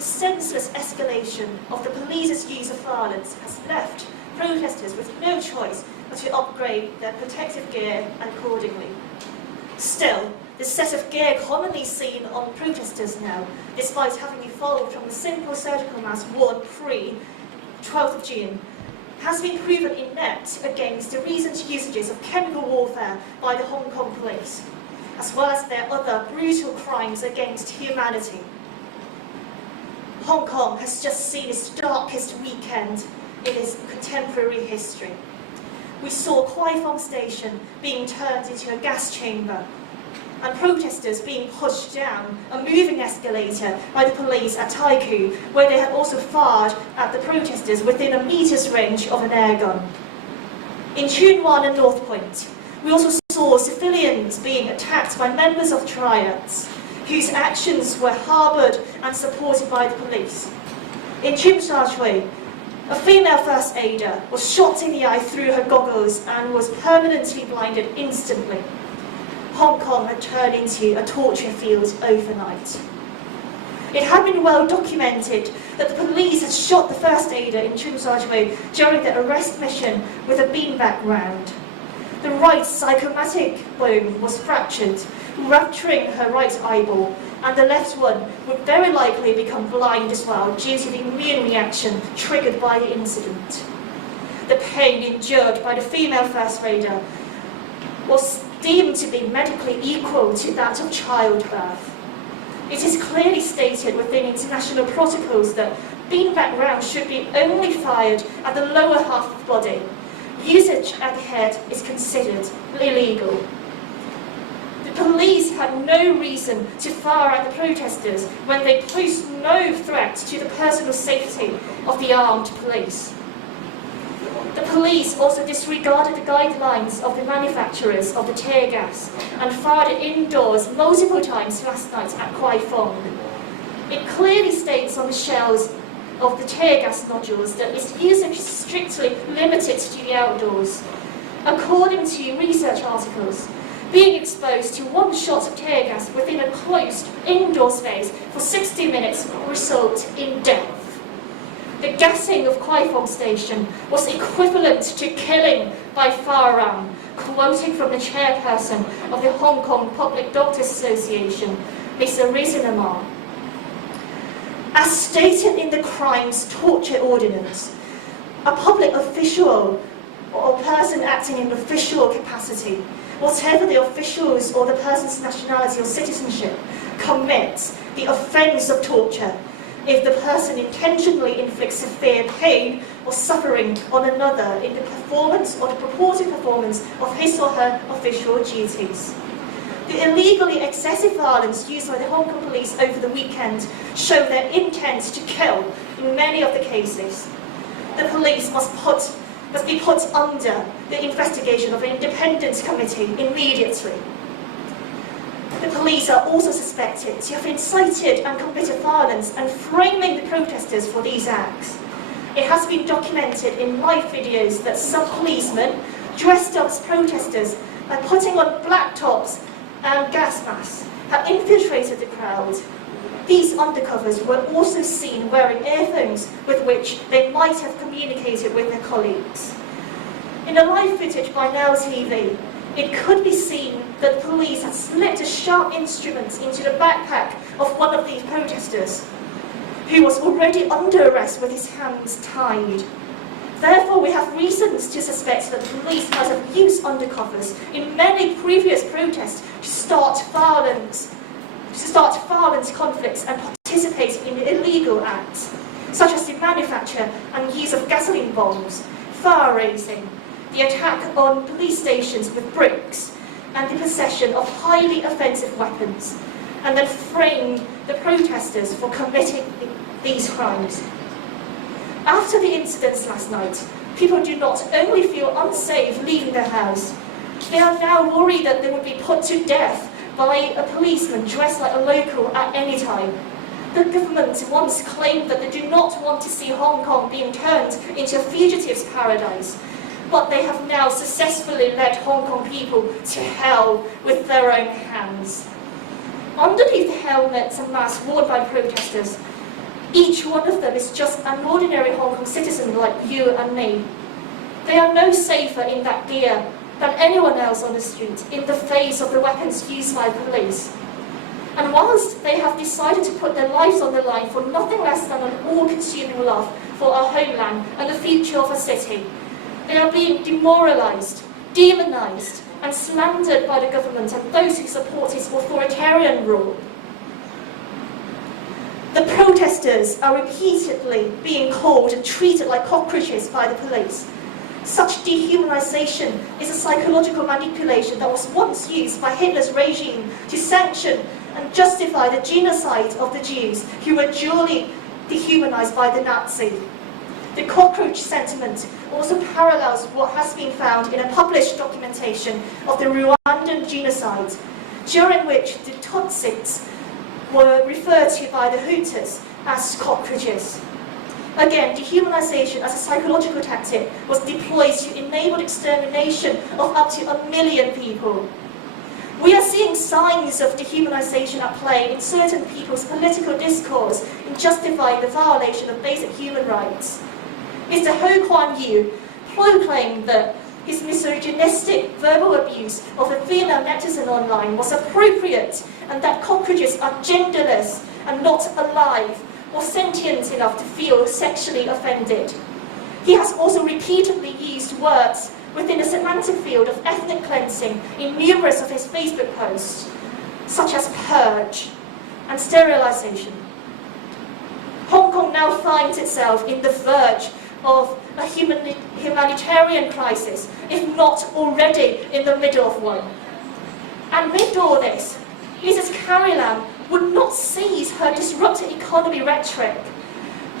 the senseless escalation of the police's use of violence has left protesters with no choice but to upgrade their protective gear accordingly. Still, the set of gear commonly seen on protesters now, despite having evolved from the simple surgical mask worn pre-12th of June, has been proven inept against the recent usages of chemical warfare by the Hong Kong police, as well as their other brutal crimes against humanity. Hong Kong has just seen its darkest weekend in its contemporary history. We saw Kwai Fong Station being turned into a gas chamber, and protesters being pushed down a moving escalator by the police at Tai Koo, where they had also fired at the protesters within a meter's range of an air gun. In Tsuen Wan and North Point, we also saw civilians being attacked by members of triads, whose actions were harboured and supported by the police. In Tsim Sha Tsui, a female first aider was shot in the eye through her goggles and was permanently blinded instantly. Hong Kong had turned into a torture field overnight. It had been well documented that the police had shot the first aider in Tsim Sha Tsui during the arrest mission with a beanbag round. The right zygomatic bone was fractured, rupturing her right eyeball, and the left one would very likely become blind as well due to the immune reaction triggered by the incident. The pain endured by the female first aider was deemed to be medically equal to that of childbirth. It is clearly stated within international protocols that beanbag rounds should be only fired at the lower half of the body. Usage at the head is considered illegal. The police had no reason to fire at the protesters when they posed no threat to the personal safety of the armed police. The police also disregarded the guidelines of the manufacturers of the tear gas and fired it indoors multiple times last night at Kwai Fong. It clearly states on the shells of the tear gas nodules that its usage is strictly limited to the outdoors. According to research articles, being exposed to one shot of tear gas within a closed indoor space for 60 minutes results in death. The gassing of Kwai Fong Station was equivalent to killing by firearm, quoting from the chairperson of the Hong Kong Public Doctors Association, Ms. Arisa Namar. As stated in the Crimes Torture Ordinance, a public official or person acting in official capacity, whatever the official's or the person's nationality or citizenship, commits the offence of torture if the person intentionally inflicts severe pain or suffering on another in the performance or the purported performance of his or her official duties. The illegally excessive violence used by the Hong Kong police over the weekend show their intent to kill in many of the cases. The police must be put under the investigation of an independent committee immediately. The police are also suspected to have incited and committed violence and framing the protesters for these acts. It has been documented in live videos that some policemen dressed up as protesters by putting on black tops and gas masks have infiltrated the crowd. These undercovers were also seen wearing earphones with which they might have communicated with their colleagues. In a live footage by Now TV, it could be seen that the police had slipped a sharp instrument into the backpack of one of these protesters, who was already under arrest with his hands tied. Therefore, we have reasons to suspect that the police might have used undercovers in many previous protests to start violent conflicts and participate in illegal acts, such as the manufacture and use of gasoline bombs, fire raising, the attack on police stations with bricks, and the possession of highly offensive weapons, and then frame the protesters for committing these crimes. After the incidents last night, people do not only feel unsafe leaving their house, they are now worried that they would be put to death by a policeman dressed like a local at any time. The government once claimed that they do not want to see Hong Kong being turned into a fugitives' paradise, but they have now successfully led Hong Kong people to hell with their own hands. Underneath the helmets and masks worn by protesters, Each one of them is just an ordinary Hong Kong citizen like you and me. They are no safer in that gear than anyone else on the street in the face of the weapons used by police. And whilst they have decided to put their lives on the line for nothing less than an all-consuming love for our homeland and the future of our city, they are being demoralised, demonised and slandered by the government and those who support its authoritarian rule. The protesters are repeatedly being called and treated like cockroaches by the police. Such dehumanisation is a psychological manipulation that was once used by Hitler's regime to sanction and justify the genocide of the Jews who were duly dehumanised by the Nazi. The cockroach sentiment also parallels what has been found in a published documentation of the Rwandan genocide, during which the Tutsis were referred to by the Hutus as cockroaches. Again, dehumanisation as a psychological tactic was deployed to enable the extermination of up to 1 million people. We are seeing signs of dehumanisation at play in certain people's political discourse in justifying the violation of basic human rights. Mr. Ho Kwan Yew proclaimed that his misogynistic verbal abuse of a female netizen online was appropriate and that cockroaches are genderless and not alive or sentient enough to feel sexually offended. He has also repeatedly used words within the semantic field of ethnic cleansing in numerous of his Facebook posts, such as purge and sterilisation. Hong Kong now finds itself in the verge of a humanitarian crisis, if not already in the middle of one. And amid all this, Mrs. Carrie Lam would not cease her disrupted economy rhetoric.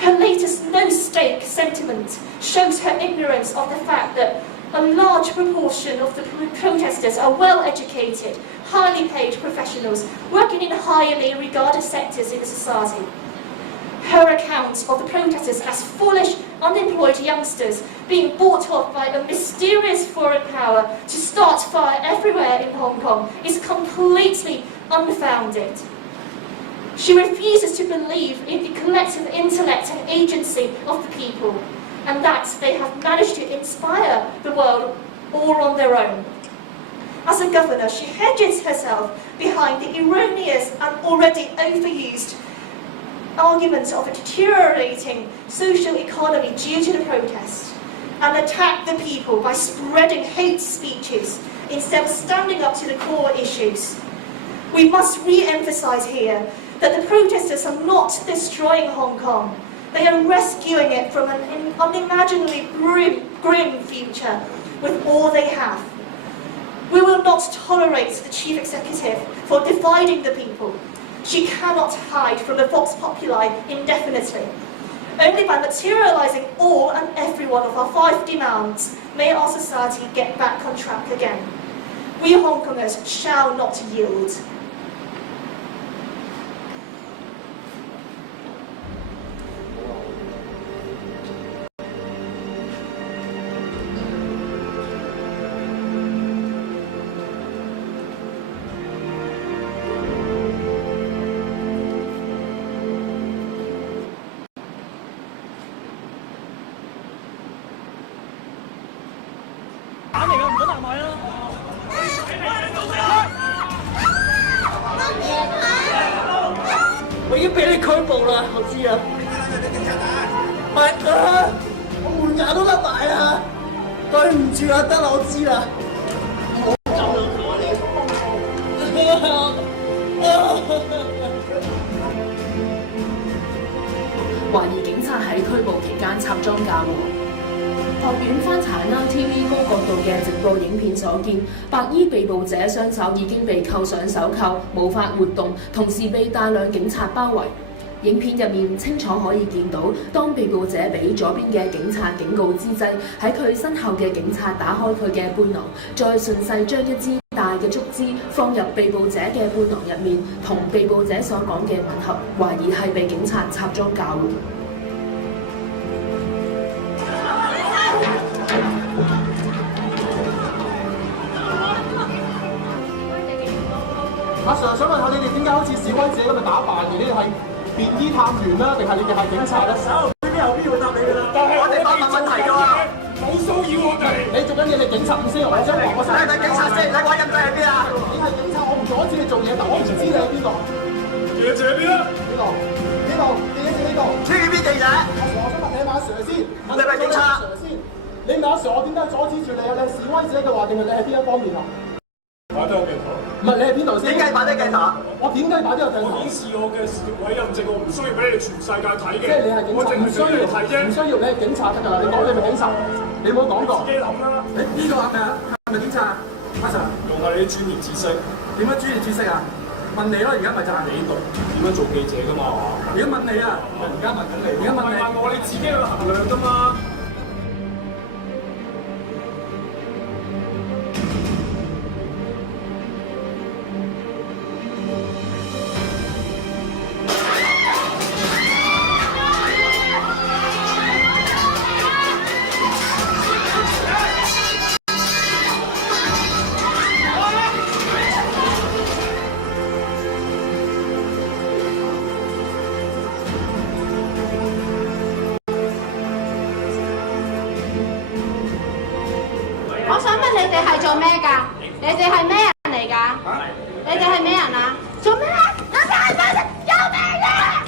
Her latest no-stake sentiment shows her ignorance of the fact that a large proportion of the protesters are well-educated, highly paid professionals working in highly regarded sectors in the society. Her account of the protesters as foolish, unemployed youngsters being bought off by a mysterious foreign power to start fire everywhere in Hong Kong is completely unfounded. She refuses to believe in the collective intellect and agency of the people, and that they have managed to inspire the world all on their own. As a governor, she hedges herself behind the erroneous and already overused arguments of a deteriorating social economy due to the protest, and attack the people by spreading hate speeches instead of standing up to the core issues. We must re-emphasize here that the protesters are not destroying Hong Kong. They are rescuing it from an unimaginably grim future with all they have. We will not tolerate the chief executive for dividing the people. She cannot hide from the vox populi indefinitely. Only by materialising all and every one of our 5 demands may our society get back on track again. We Hong Kongers shall not yield.我已經俾你拘捕啦，我知啊。唔係啊，我門牙都甩埋啊！對唔住啊，得啦，我知啦。唔好就我哋。懷疑警察喺拘捕期間插贓嫁禍。學院翻查 NowTV 高角度嘅直播影片所見，白衣被捕者雙手已經被扣上手扣，無法活動，同時被大量警察包圍。影片入面清楚可以見到，當被捕者俾左邊嘅警察警告之際，喺佢身後嘅警察打開佢嘅背囊，再順勢將一支大嘅竹枝放入被捕者嘅背囊入面，同被捕者所講嘅吻合，懷疑係被警察插贓嫁禍。阿 Sir 想問下你哋點解好似示威者咁嘅打扮，而呢度係便衣探員啦，定係你哋係警察咧？呢邊有邊會答你㗎啦？我哋發問問題㗎喎，冇騷擾我哋。你做緊嘢，你警察唔先，我想話我睇警察先，你話印仔喺邊啊？你係警察，我唔阻止你做嘢，但我唔知你喺邊度。記者喺邊啊？呢度，呢度，記者呢度。TVB 記者。我想問你係咪阿 Sir 先？你係咪警察？Sir 先，你唔係阿 Sir，我點解阻止住你啊？你係示威者嘅話，定係你係邊一方面啊？擺低個鏡頭。唔係，你係邊度先？點解擺低鏡頭？我點解擺低個鏡頭？顯示我嘅委任證，我唔需要俾你全世界睇嘅。即係你係警察，唔需要睇啫，唔需要你係警察得㗎啦。你講你係警察，你冇講過。自己諗啦。呢個係咪啊？係咪警察？阿 Sir，用下你啲專業知識。點樣專業知識啊？問你咯，而家咪就係你讀點樣做記者㗎嘛？而家問你啊，而家問緊你。而家問我，你自己去衡量㗎嘛。我想問你哋係做咩㗎？你哋係咩人嚟㗎？你哋係咩人啊？做咩啊？我哋係咩人？救命啊！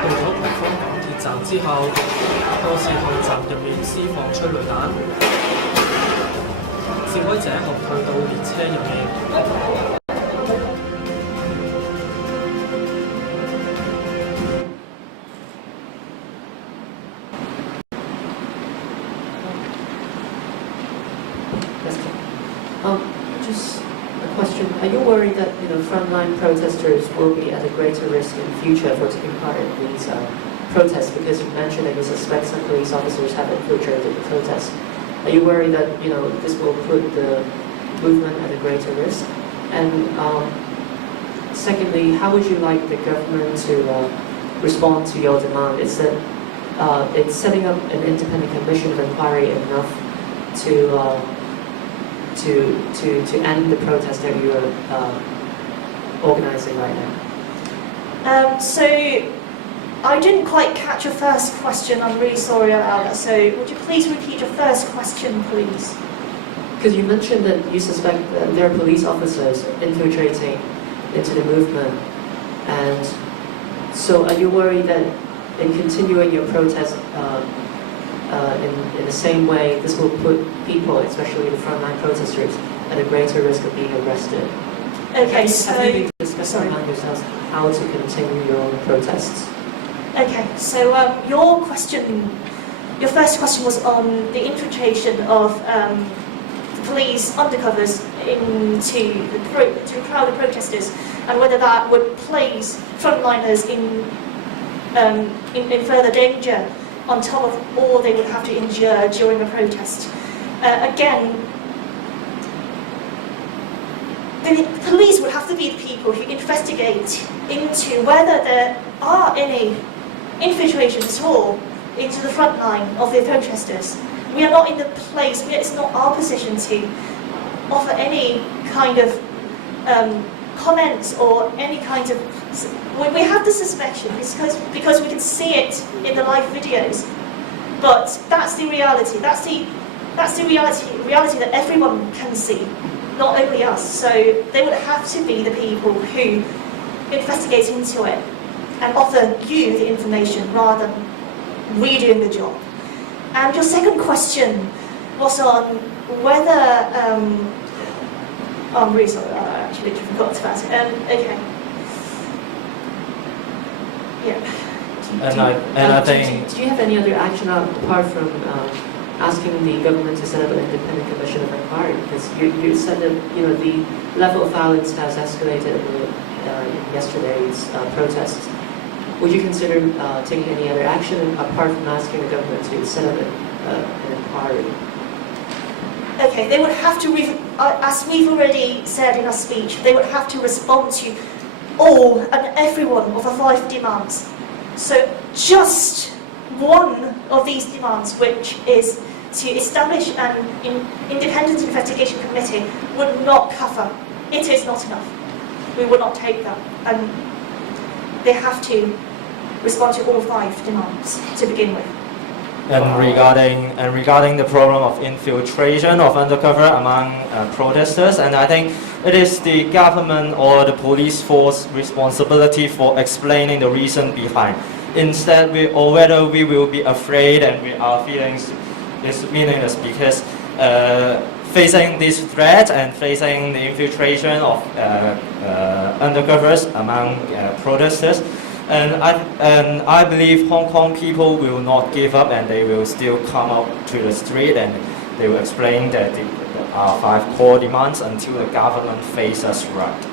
到咗葵芳港鐵站之後，多次去站入面施放催淚彈，示威者後退到列車入面。Just a question. Are you worried that frontline protesters will be at a greater risk in future for taking part in these protests? Because you mentioned that you suspect some police officers have infiltrated the protests. Are you worried that this will put the movement at a greater risk? And secondly, how would you like the government to respond to your demand? Is that it's setting up an independent commission of inquiry enough to end the protest that you are organizing right now? So I didn't quite catch your first question. I'm really sorry about that. So would you please repeat your first question, please? Because you mentioned that you suspect that there are police officers infiltrating into the movement, and so are you worried that in continuing your protest in the same way, this will put people, especially the frontline protesters, at a greater risk of being arrested? Okay, so... Have you been discussing among yourselves how to continue your protests? Okay, so your first question was on the infiltration of police undercovers to crowd of protesters, and whether that would place frontliners in further danger on top of all they would have to endure during a protest. Again, the police would have to be the people who investigate into whether there are any infiltrations at all into the front line of the protesters. We are not in the place, it's not our position to offer any kind of comments or any kind of... We have the suspicion because we can see it in the live videos, but that's the reality. That's the reality that everyone can see, not only us. So they would have to be the people who investigate into it and offer you the information rather than redoing the job. And your second question was on whether... I'm really sorry, I actually forgot about it. Okay. I think... Do you have any other action apart from asking the government to set up an independent commission of inquiry? Because you said that the level of violence has escalated in yesterday's protests. Would you consider taking any other action apart from asking the government to set up an inquiry? Okay, they would have to, as we've already said in our speech, they would have to respond to all and every one of the 5 demands. So just one of these demands, which is to establish an independent investigation committee, would not cover. It is not enough. We would not take that. And they have to respond to all 5 demands to begin with. And regarding the problem of infiltration of undercover among protesters, and I think it is the government or the police force responsibility for explaining the reason behind. Instead, whether we will be afraid and our feelings is meaningless, because facing this threat and facing the infiltration of undercovers among protesters, and I believe Hong Kong people will not give up, and they will still come out to the street, and they will explain that our 5 core demands until the government faces us right.